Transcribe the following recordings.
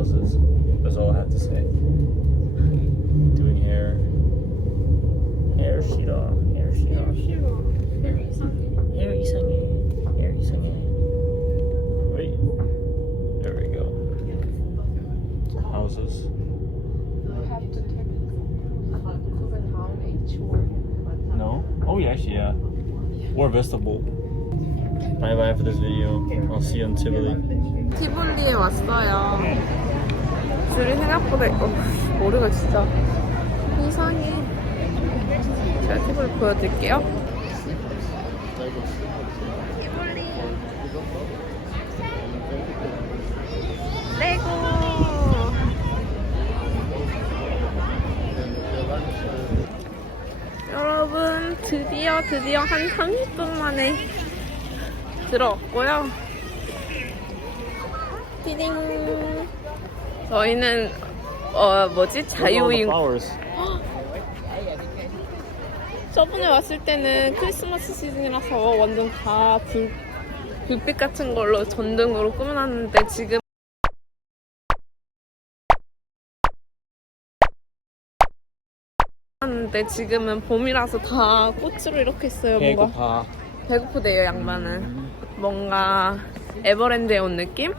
houses. That's all I have to say. Doing hair. Hair 싫어. Hair 싫어. Hair 이상해. Hair 이상해. Wait. There we go. Houses. You have to take Copenhagen H or No? Oh yeah, actually yeah. Or vegetable. Bye bye for this video. I'll see you in Tivoli. 티볼리에 왔어요. 줄이 생각보다 머리가 진짜 이상해. 제가 티볼리 보여드릴게요. 티볼리. 레고. 여러분 드디어 한 30분 만에 들어왔고요. 띠딩. 저희는 자유인. 저번에 왔을 때는 크리스마스 시즌이라서 완전 다 불빛 같은 걸로 전등으로 꾸며놨는데 지금은 봄이라서 다 꽃으로 이렇게 있어요. 뭔가 배고프대요. 양반은 뭔가 에버랜드에 온 느낌?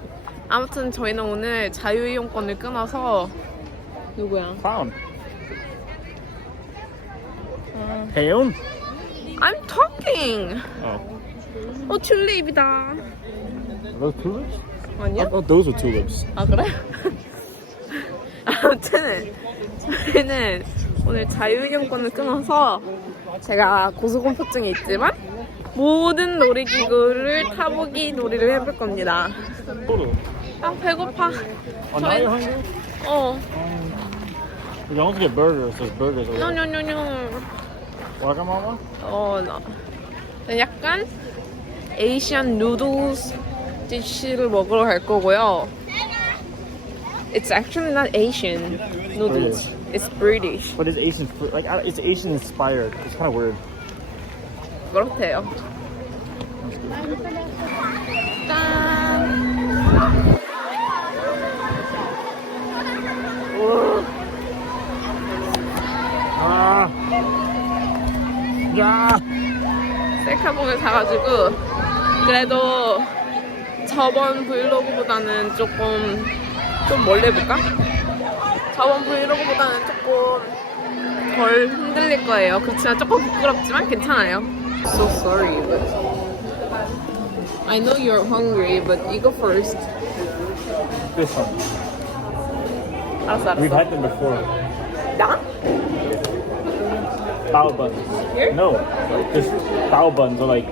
아무튼 저희는 오늘 자유이용권을 끊어서 누구야? Clown. Payon? I'm talking. 튤립이다. Are those tulips? 아니야? Oh, those are tulips. 아 그래? 아무튼 저희는 오늘 자유이용권을 끊어서 제가 고소공포증이 있지만 모든 놀이기구를 타보기 놀이를 해볼 겁니다. 아 배고파. Now you're hungry? You can also get burgers. There's burgers over there. 노노노노. Wagamama? 약간 에이시안 누들스 디쉬를 먹으러 갈 거고요. It's actually not Asian noodles. It's British. But it's Asian food. Like it's Asian inspired. It's kind of weird. 그렇대요. 짠. 야. 셀카봉을 사가지고 그래도 저번 브이로그보다는 좀 멀리 해볼까? 저번 브이로그보다는 조금 덜 흔들릴 거예요. 그렇지만 조금 부끄럽지만 괜찮아요. So sorry, but I know you're hungry, but you go first. This one. 알았어. We've had them before. 나? Bao buns. Here? No, just bao buns are like.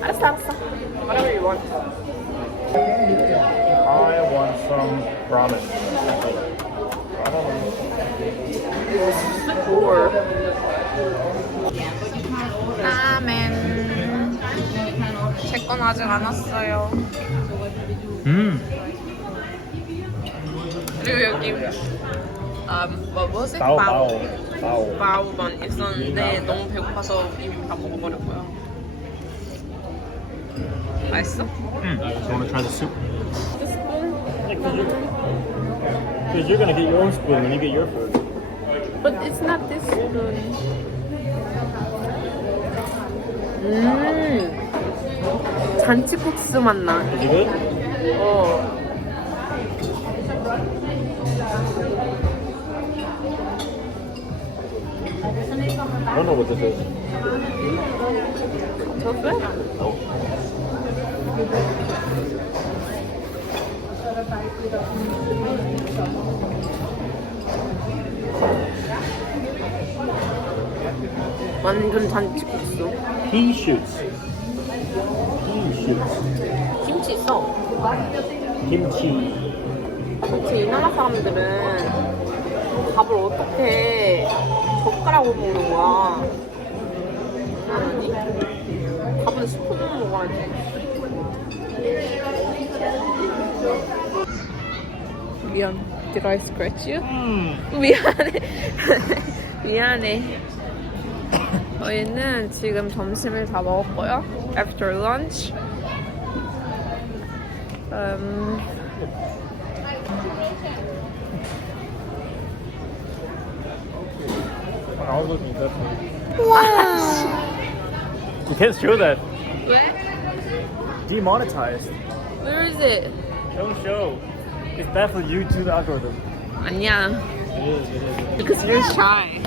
알았어. Whatever you want. I want some ramen. Or 라멘. 제 건 아직 안 왔어요. 그리고 여기 뭐지? 바오번 있었는데 너무 배고파서 다 먹어버렸고요. 맛있어? So you want to try the soup? The spoon? Because you're gonna get your own spoon when you get your food. But it's not this spoon. 잔치국수 맛나. Is it good? I don't know what this is. 졌어요? No. 완전 잔치국수. Pea shoots. 김치 있어. Kimchi. 도대체 이 나라 사람들은 밥을 어떻게 젓가락으로 먹는 거야? 아니? 밥은 스푼으로 먹어야지. 미안. Did I scratch you? 미안해. 미안해. 저희는 지금 점심을 다 먹었고요. After lunch. When I was looking, definitely. Wow. You can't show that. Where? Demonetized. Where is it? Don't show. It's bad for YouTube algorithm. 아니야. It is. Because you're shy.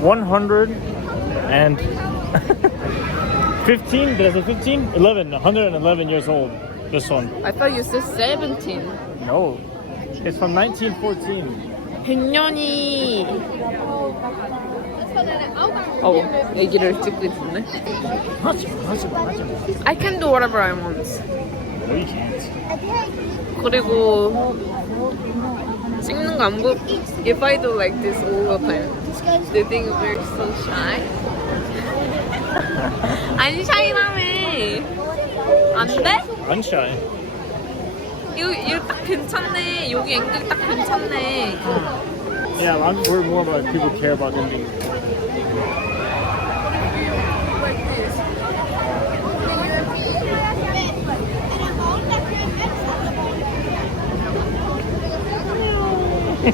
115, did I say 15? 11, 111 years old, this one. I thought you said 17. No, it's from 1914. 100년이. 얘기를 찍고 있었네. 하지 마. I can do whatever I want. No, you can't. 그리고 찍는 거 안 보. If I do like this all the time, they think we're so shy. 안 shy라며. 안 돼? I'm shy. 이거 딱 괜찮네. 여기 앵글 딱 괜찮네. Yeah, we're more about people care about ending.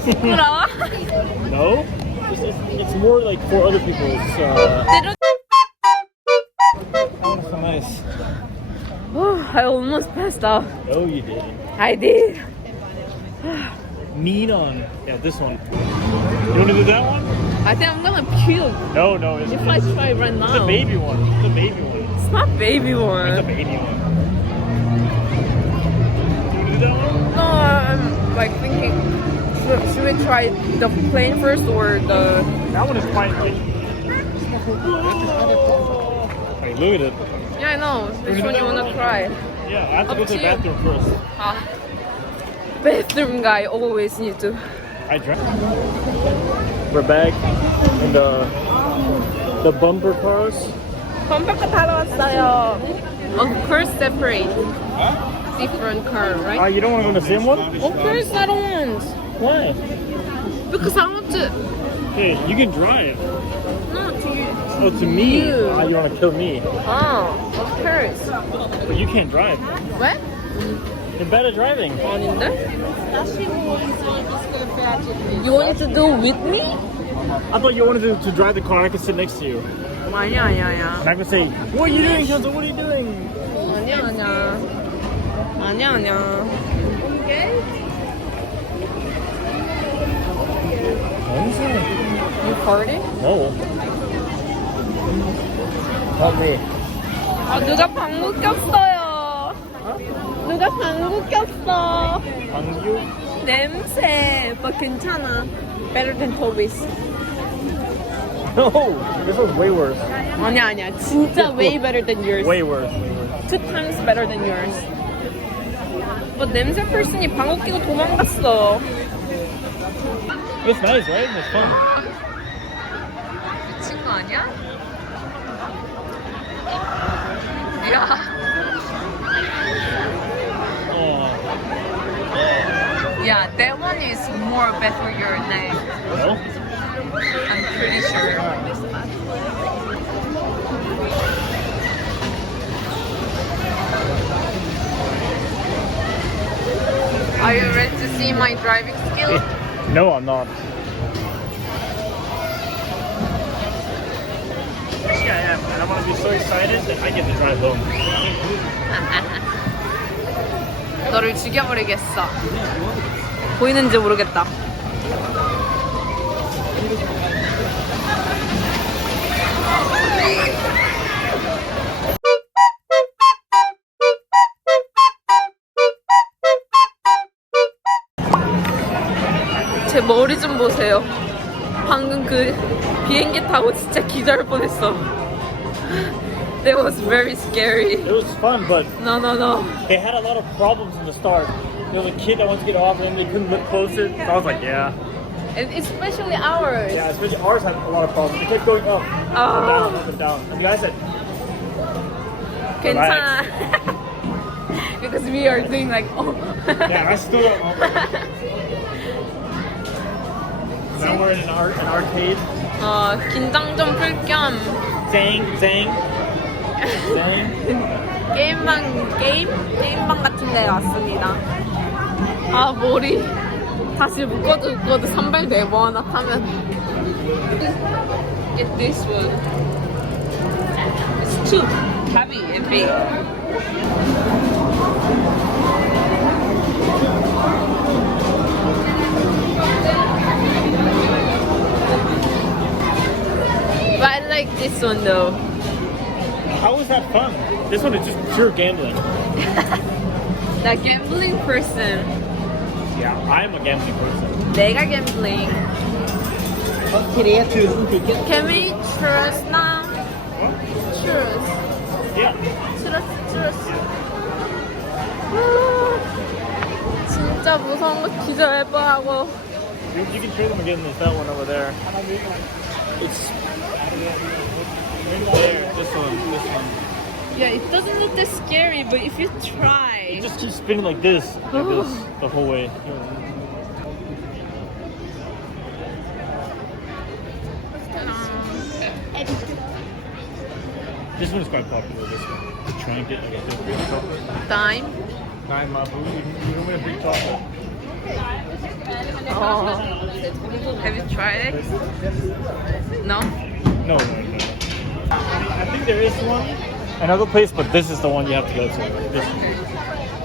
부끄러워? No, it's more like for other people's. Oh, so nice. I almost passed out. No, you didn't. I did. Mean. Yeah, this one. You want to do that one? I think I'm gonna puke No, it's, if I try right it's now. a baby one. It's a baby one. It's not baby It's a one. baby one. You want to do that one? No, I'm like thinking, should we try the plane first or the... That one is quite good. Hey, look at it. Yeah, I know. Which one you wanna try? Yeah, I have to Up go to to the you. bathroom first. Bathroom guy always need to. I drank. We're back in the bumper cars. 펌프카 타러 왔어요. Of course separate. Different car, right? You don't want to go in the same one? Of course I don't. Why? Because I want to... Hey, you can drive. No, to you. Oh, to me? You. You want to kill me. Oh, of course. But you can't drive. What? You're bad at driving. 아닌데? You want to do with me? I thought you wanted to drive the car. I could sit next to you. 아니야. And I could say, what are you doing, Hyunso? What are you doing? 아니야. You party? No. Help me. 누가 방구 꼈어요. 누가 방구 꼈어. 방구? 냄새. But 괜찮아. Better than Toby's. No, this was way worse. 아니야. 진짜 way better than yours. Way worse. 2 times better than yours. But 냄새 person이 방구 끼고 도망갔어. It's nice, right? It's fun. 미친 거 아니야? 야. Yeah, that one is more bad for your neck. No? I'm pretty sure. Are you ready to see my driving skill? No, I'm not. Actually, I am. And I'm going to be so excited that I get to drive home. 너를 죽여버리겠어. 보이는지 모르겠다. 제 머리 좀 보세요. 방금 그 비행기 타고 진짜 기절 뻔했어. That was very scary. It was fun, but No. they had a lot of problems in the start. There was a kid that wanted to get off and they couldn't look closer. So I was like, yeah. And especially ours. Yeah, especially ours had a lot of problems. They kept going up and down. And the guy said, 괜찮아. Because we are doing like, oh. yeah, I stood up. Now we're in an arcade. 긴장 좀 풀 겸 Zang. 게임방 같은 데 왔습니다. 아 머리 다시 묶어도 3발 네모 하나 타면. Get this one. It's too heavy and big. But I like this one though. How is that fun? This one is just pure gambling. The gambling person. Yeah, I'm a gambling person. 내가 gambling. Today 1000 tickets. Can we trust now? Trust. Yeah. Trust. 진짜 무서운 거 기절해봐하고. You can show them again. There's that one over there. It's there. This one. Yeah, it doesn't look that scary, but if you try. It just keeps spinning like this the whole way. This one is quite popular. This one. Try and get like a big chocolate. Time. Nine my boo. You don't want a big chocolate. Oh. Have you tried it? No? No. I think there is one. Another place, but this is the one you have to go to. This.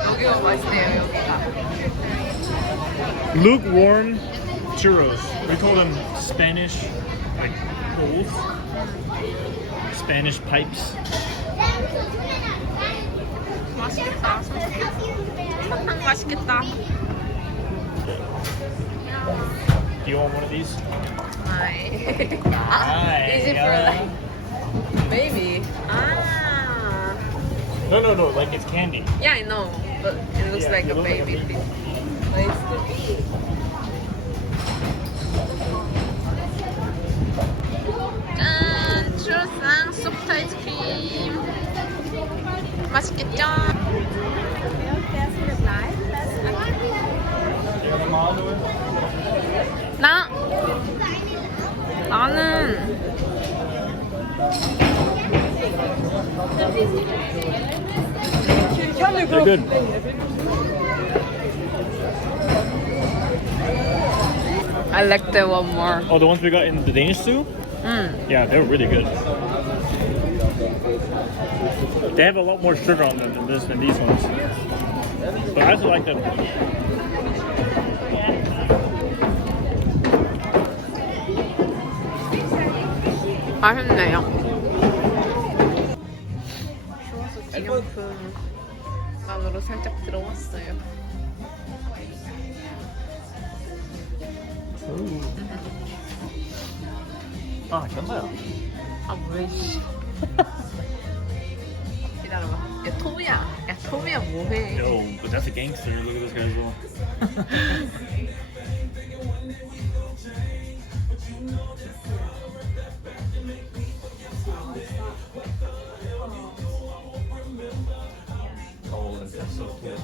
여기가 맛있네요, 여기가. Lukewarm churros. We call them Spanish, like old Spanish pipes. 맛있겠다. 맛있겠다. Do you want one of these? Hi. Easy for that. Maybe. Ah. No. Like it's candy. Yeah, I know, but it looks Yeah, like it a looks like a baby baby. thing. Nice to be. 짠! 추러스랑 소프트 아이스크림. 맛있겠죠? 나는 They're good. I like that one more. Oh, the ones we got in the Danish zoo? Yeah, they're really good. They have a lot more sugar on them than these ones. But I also like them. 맛있네요. 추워서 기념품 안으로 살짝 들어왔어요. 아, 현아야. 아 뭐해 씨. 기다려봐. 야 토미야 뭐해? Yo, but that's a gangster. Look at this guy as well. Oh, that's so cool.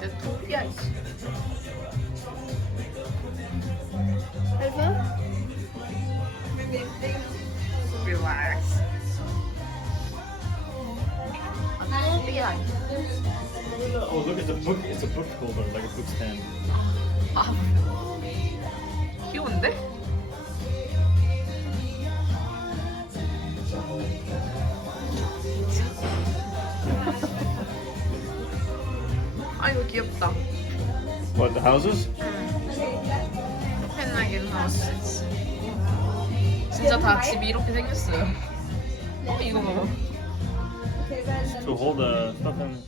야 토미야 씨. Relax. 토미야. Oh, look, it's a book. It's a book holder, like a book stand. 아 귀여운데? 아 이거 귀엽다. What, the houses? 코펜하겐 하우스. 진짜 다 집이 이렇게 생겼어요. 이거 봐봐. To hold the stuff in.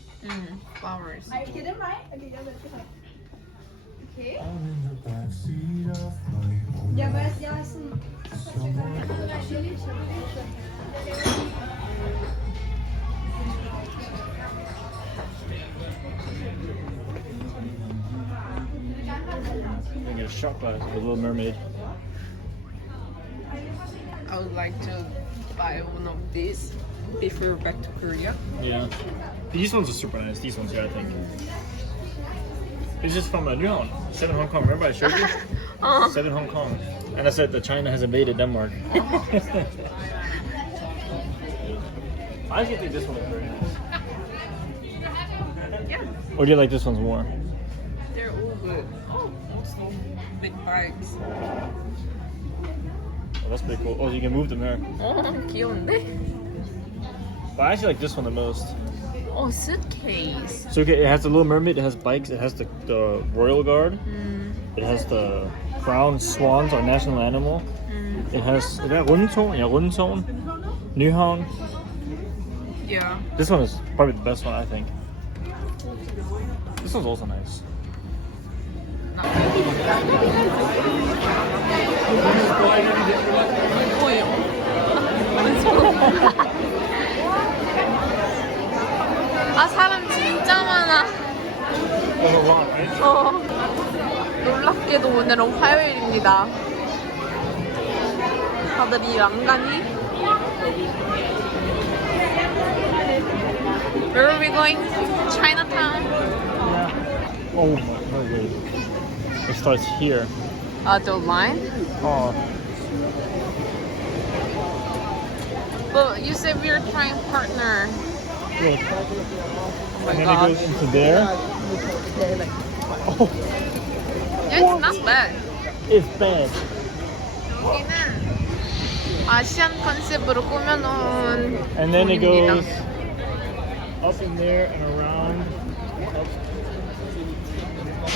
Flowers. I get a shot glass with a Little Mermaid. I would like to buy one of these before back to Korea. Yeah. These ones are super nice. These ones, yeah, I think. This is from Lyon, 7 Hong Kong. Remember I showed you? 7 Hong Kong. And I said that China has invaded Denmark. I actually think this one is very nice. Yeah, Or do you like this one's more? they're all good. Oh, big bags. Oh, that's pretty cool. Oh, you can move them here. Oh, 귀여운데? But I actually like this one the most. Oh, suitcase. So okay, it has the Little Mermaid, it has bikes, it has the Royal Guard, it has the crown swans, our national animal. It has Rundtårn, yeah, Rundtårn, Nyhavn. Yeah. This one is probably the best one, I think. This one's also nice. 아, 사람 진짜 많아. 놀랍게도 오늘은 화요일입니다. 다들 일 안 가니? Where are we going? Chinatown? Oh my god. It starts here. The line? Oh. But you said we were trying partner. Look. Oh my And then god. it goes into there. Oh, It's not bad. it's bad. 여기는 아시안 컨셉으로 꾸며놓은 And then it 공원입니다. goes up in there and around.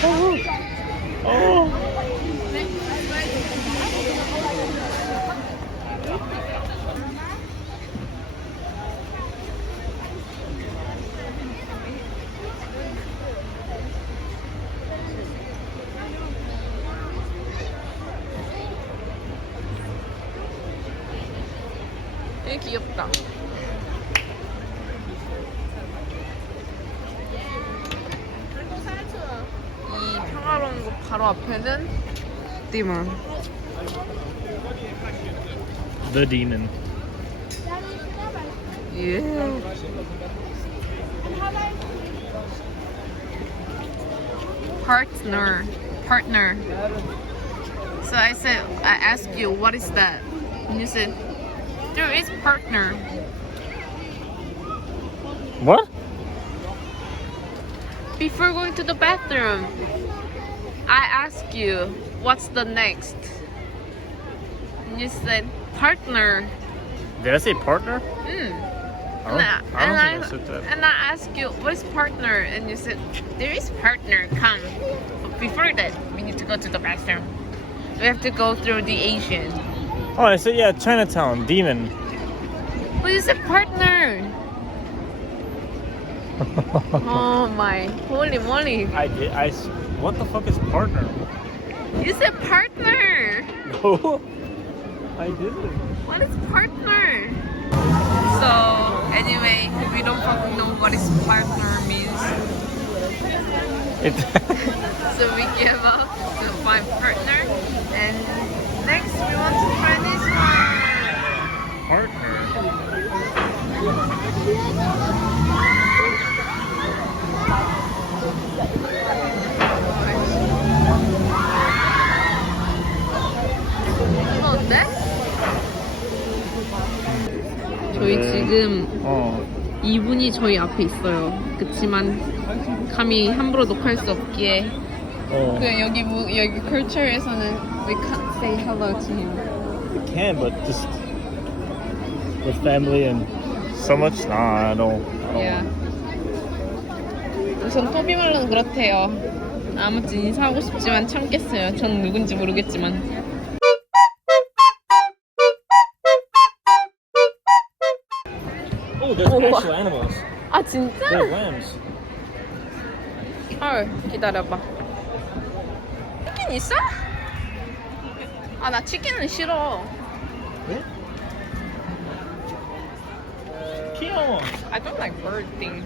Oh. Oh. 되게 귀엽다. 이 평화로운 곳 바로 앞에는 디몬. The demon. 예. Partner. So I asked you, what is that? And you said, there is partner. What? Before going to the bathroom, I asked you, what's the next? And you said, partner. Did I say partner? I don't think I said that. And I asked you, what is partner? And you said, there is partner, come. But before that, we need to go to the bathroom. We have to go through the Asian. Oh, I said yeah, Chinatown, demon. But you said partner. Oh my, holy moly. I did. What the fuck is partner? You said partner. No, I didn't. What is partner? So, anyway, we don't fucking know what is partner means. So we give up to find partner. And next we want to try this one. Partner. 어때? 저희 지금 이분이 저희 앞에 있어요. 그치만 감히 함부로 녹화할 수 없기에 그 여기 culture에서는 we can't say hello to him. We can, but just with family and so much. Nah, I don't. Yeah. 우선 토비말로는 그렇대요. 아무튼 인사하고 싶지만 참겠어요. 전 누군지 모르겠지만. Oh, there's actual animals. 아 진짜? They're lambs. 헐 기다려봐. 치킨 있어? 아 나 치킨은 싫어. 네? 귀여워. I don't like bird things.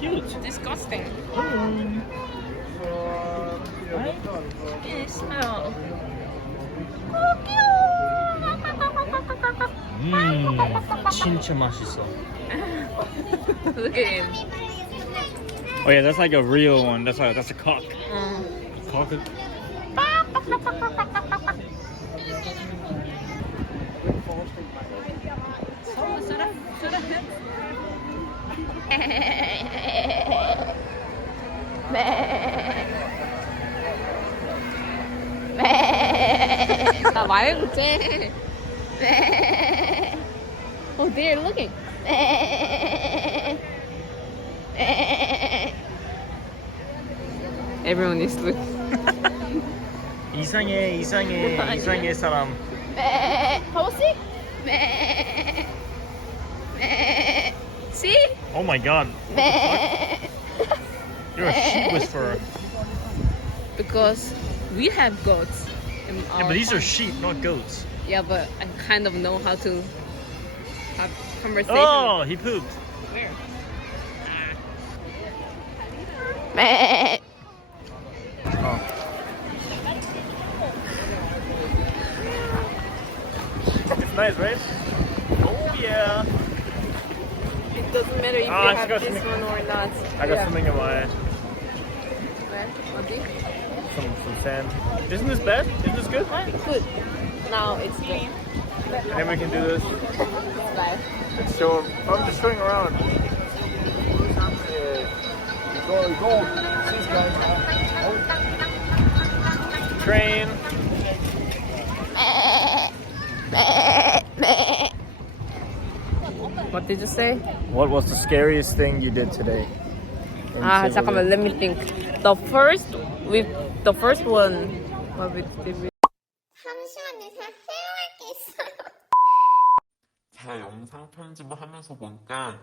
Cute. Disgusting. It smell. 진짜 맛있어. Look at him. Oh yeah, that's like a real one. That's a cock. Cock. 나 말고 쟤. Oh, they're looking. Everyone is looking. 이상해 사람. How was it? See? Oh my god. You're a sheep whisperer. Because we have goats. in Yeah, our but these are farm. sheep, not goats. Yeah, but I kind of know how to have conversation. Oh, he pooped. Where? Oh. It's nice, right? Oh yeah. It doesn't matter if Ah, you I have got this something. one or not. I got something in my Where? Okay. some sand. Isn't this bad? Isn't this good? Good. Now it's good. And then we can do this. Live. Let's show. I'm just showing around. Go. These guys. Train. What did you say? What was the scariest thing you did today? in Ah, Cebu? 잠깐만, let me think. The first one. What did we? 잠시만요, 제가 해야 할 게 있어요. 제가 영상 편집을 하면서 보니까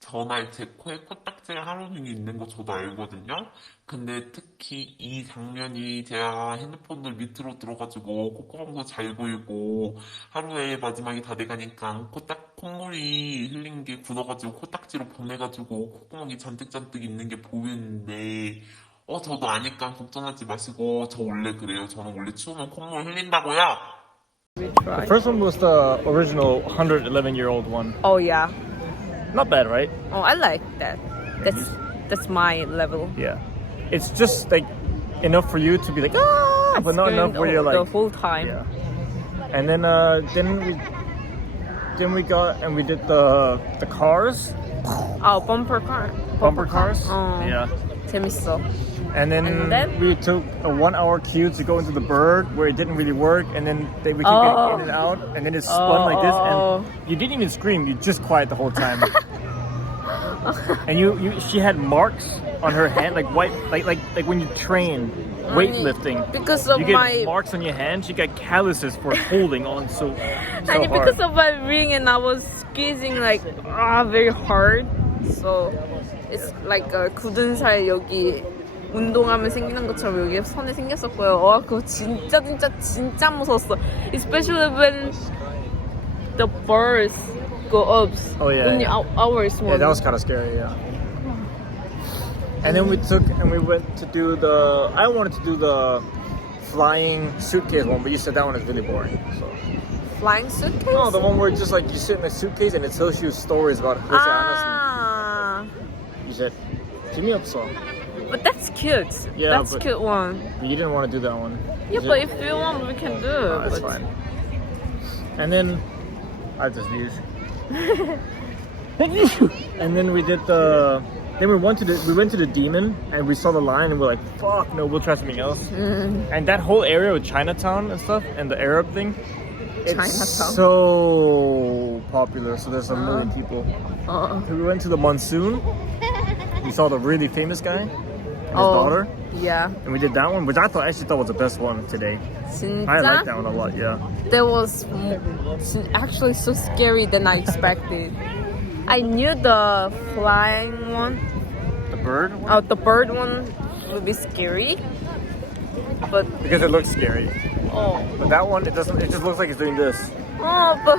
전화에 제 코에 코딱지가 하루 종일 있는 거 저도 알거든요. 근데 특히 이 장면이 제가 핸드폰을 밑으로 들어가지고 콧구멍도 잘 보이고 하루에 마지막이 다 돼가니까 콧물이 흘린 게 굳어가지고 코딱지로 보내가지고 콧구멍이 잔뜩 있는 게 보이는데 저도 아니까 걱정하지 마시고 저 원래 그래요. 저는 원래 추우면 콧물 흘린다고요. The first one was the original 111-year-old one. Oh yeah. Not bad, right? Oh, I like that. That's my level. Yeah. It's just like enough for you to be like, ah, but not enough where you're like, the whole time. yeah. And then we got and we did the cars, Oh, bumper car. bumper cars. Oh. Yeah. 재밌어. And then we took a 1-hour queue to go into the bird where it didn't really work, and then we kept getting in and out, and then it spun like this, and you didn't even scream, you just quiet the whole time. And she had marks on her hand, like white, like when you train weightlifting. Because of You get my marks on your hands, you get calluses for holding on so and hard. because of my ring, and I was squeezing like very hard, so it's like 굳은 살 여기 운동하면 생기는 것처럼 여기 선에 생겼었고요. 그거 진짜 무서웠어. Especially when the birds go up. Oh, yeah, Only yeah. ours Yeah, one. that was kind of scary, yeah. And then we went to do I wanted to do the flying suitcase one, but you said that one is really boring. So. Flying suitcase? No, the one where just like you sit in a suitcase and it tells you stories about Jose Anderson. You said, 재미없어. But that's cute. Yeah, that's but- cute one. But you didn't want to do that one. Yeah, You but said- if you want, we can do. No, that's but- fine. And then I just used. And then we did the. Then we went to the demon and we saw the line and we're like, fuck no, we'll try something else. And that whole area with Chinatown and stuff and the Arab thing, it's Chinatown? so popular. So there's a million people. Oh. So we went to the Monsoon. We saw the really famous guy, and his daughter, Yeah. and we did that one, which I actually thought was the best one today. 진짜? I like that one a lot. Yeah. That was actually so scary than I expected. I knew the flying one, The bird one? the bird one would be scary, but Because it looks scary. oh, But that one, it doesn't. It just looks like it's doing this. but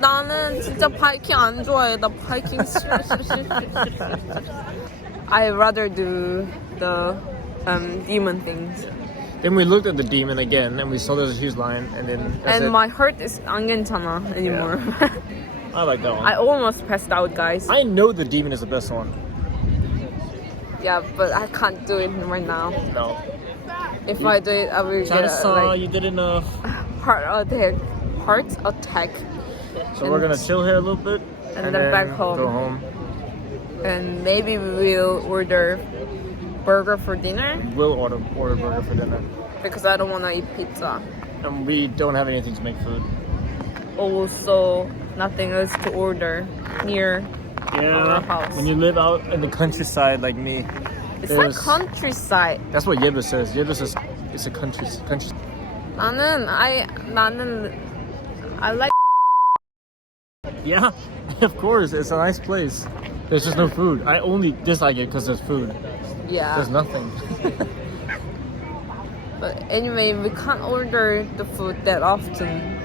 나는 진짜 바이킹 안 좋아해. 나 바이킹 싫어. I rather do the demon things. Then we looked at the demon again, and we saw there's a huge line, and then I And said, my heart is 안 괜찮아 anymore. I like that one. I almost passed out, guys. I know the demon is the best one. Yeah, but I can't do it right now. No. If I do it, I will get Chansa, like you did enough. heart attack. Heart attack. So we're gonna chill here a little bit And then back home. Go home. And maybe we will order burger for dinner We'll order burger for dinner. because I don't want to eat pizza. And we don't have anything to make food. Also, nothing else to order near our house. When you live out in the countryside like me, It's not countryside. That's what Yeba says. Yeba says it's a country. 나는 I like. Yeah, of course. It's a nice place. There's just no food. I only dislike it because there's food. Yeah. There's nothing. But anyway, we can't order the food that often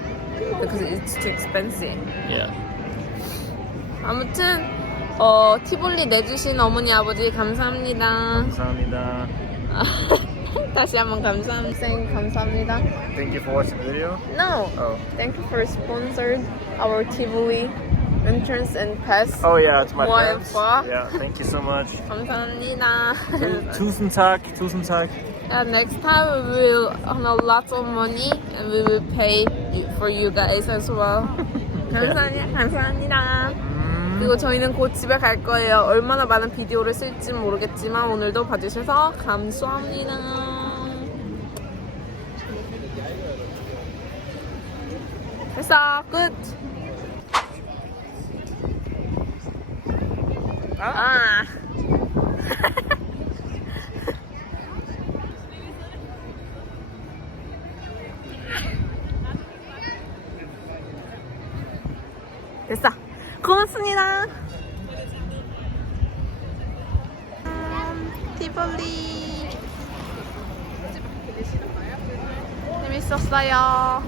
because it's too expensive. Yeah. 아무튼 티볼리 내주신 어머니 아버지 감사합니다. 감사합니다. 다시 한번 감사합니다. Thank you for watching the video. No, Oh. thank you for sponsored our Tivoli entrance and pass. Oh yeah, it's my Why friends. for? Yeah, thank you so much. 감사합니다. Tusen tak. And next time we will earn a lot of money and we will pay for you guys as well. 감사합니다. 그리고 저희는 곧 집에 갈 거예요. 얼마나 많은 비디오를 쓸지 모르겠지만 오늘도 봐주셔서 감사합니다. 됐어, 끝. 아. 됐어. 고맙습니다. 티볼리 재밌었어요.